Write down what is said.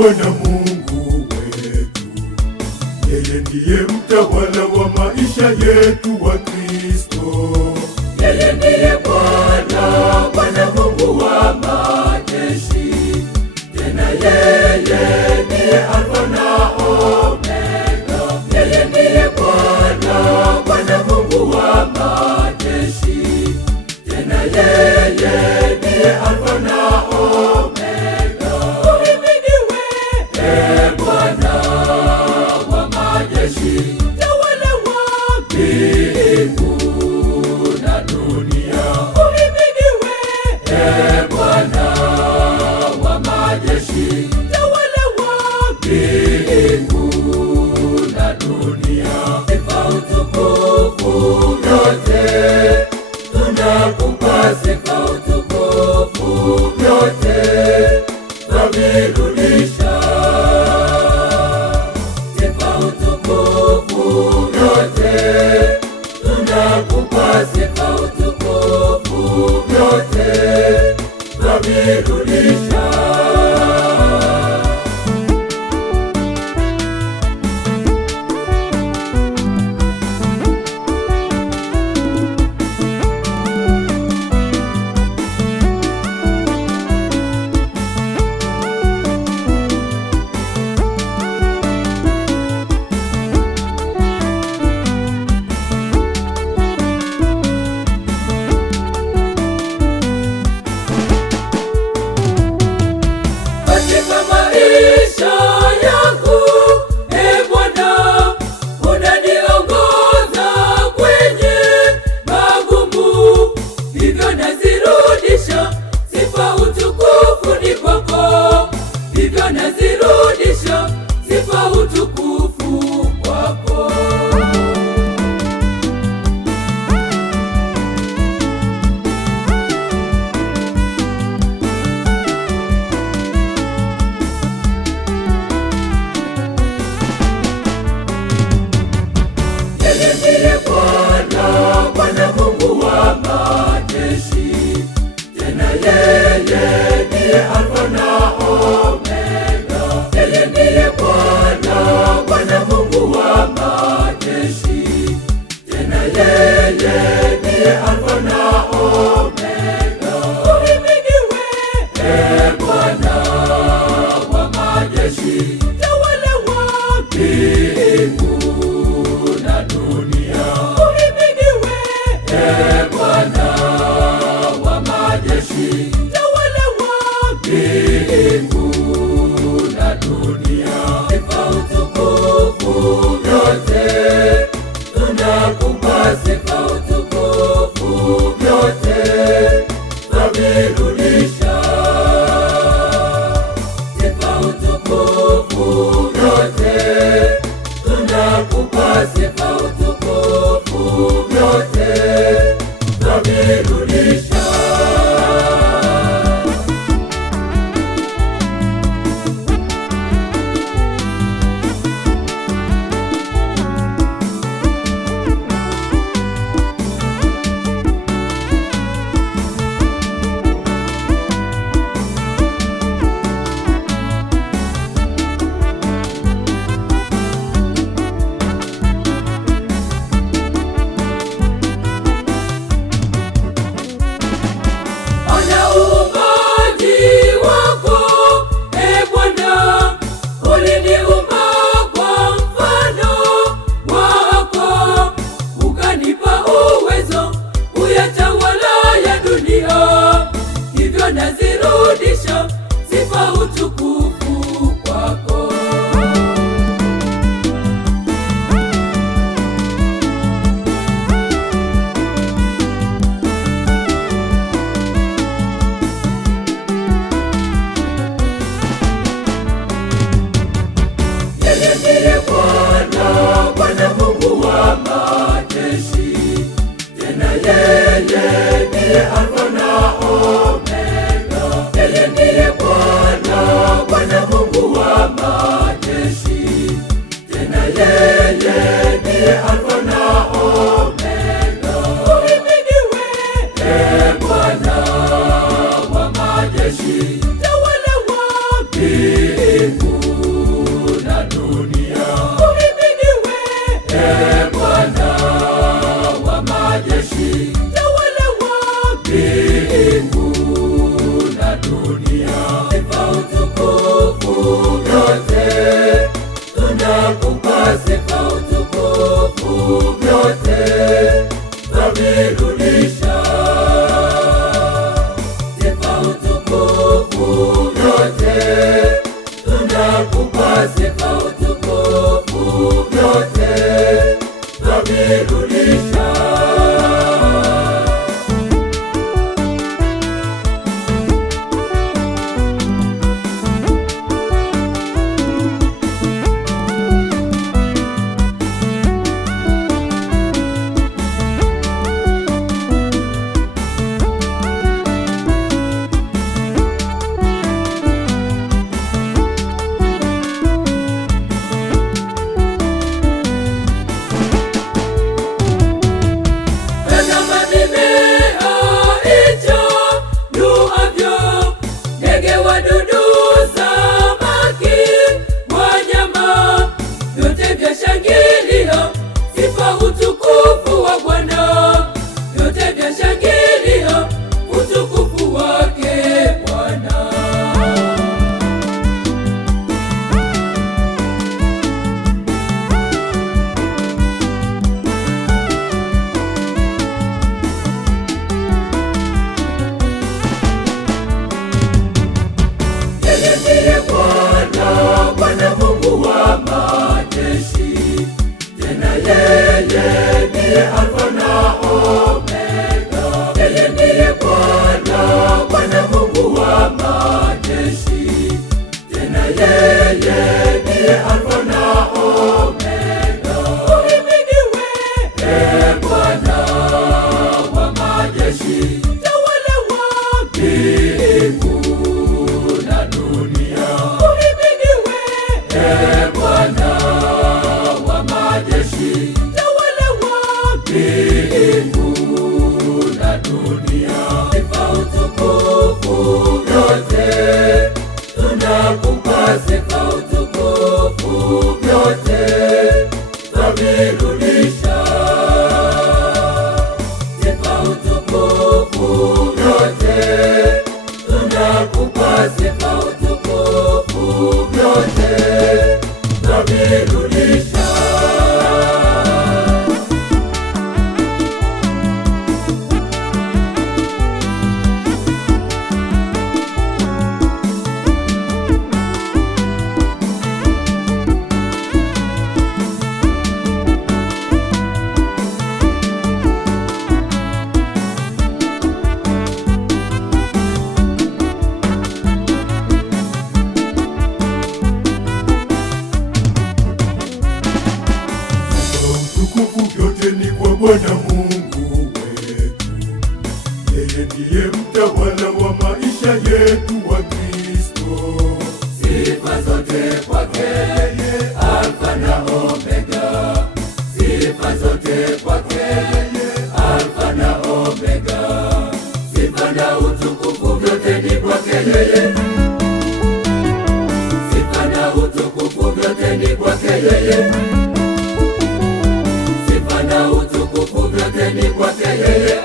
Bwana Mungu wetu, yeye ndiye mtawala wa maisha yetu wa Kristo. Yeye ndiye Bwana, Bwana Mungu wa majeshi, tena yeye ndiye Alfa na Omega. Yeye ndiye Bwana, Bwana Mungu wa majeshi, tena yeye ndiye Alfa na Omega. Uhimidiwe, Bwana wa majeshi, tawala wa mbingu na dunia. Uhimidiwe, Bwana wa majeshi, tawala wa mbingu na dunia. Sifa utukufu vyote tunakupa, sifa utukufu vyote twavirudisha. Sifa utukufu vyote tunakupa, sifa utukufu vyote twavirudisha. Katika maisha yangu, Bwana, unaniongoza kwenye magumu, hivyo nazirudisha sifa utukufu ni kwako, hivyo nazirudisha sifa utukufu kwako. Yeye ndiye Bwana, Bwana Mungu wa majeshi, tena yeye ndiye Alfa na Omega. Yeye ndiye Bwana, Bwana Mungu wa majeshi, tena yeye ndiye Alfa na Omega. Uhimidiwe, Bwana wa majeshi, tawala wa mbingu na dunia. Uhimidiwe, Bwana wa majeshi, tawala wa mbingu na dunia. Sifa utukufu vyote tunakupa, sifa utukufu vyote twavirudisha. Sifa utukufu vyote tunakupa, sifa utukufu vyote twavirudisha. Ona uumbaji wako, Bwana, uliniumba kwa mfano wako, ukanipa uwezo kuyatawala ya dunia, hivyo nazirudisha sifa utukufu kwako. Yeye ndiye Bwana, Bwana Mungu wa majeshi, tena yeye ndiye Alfa na Omega. Yeye ndiye Bwana, ndiye mtawala wa maisha yetu wa Kristo. Sifa zote kwake yeye, Alfa na Omega. Sifa zote kwake yeye, Alfa na Omega. Sifa na utukufu vyote ni kwake yeye. Sifa na utukufu vyote ni kwake yeye. Sifa na utukufu vyote ni kwake yeye.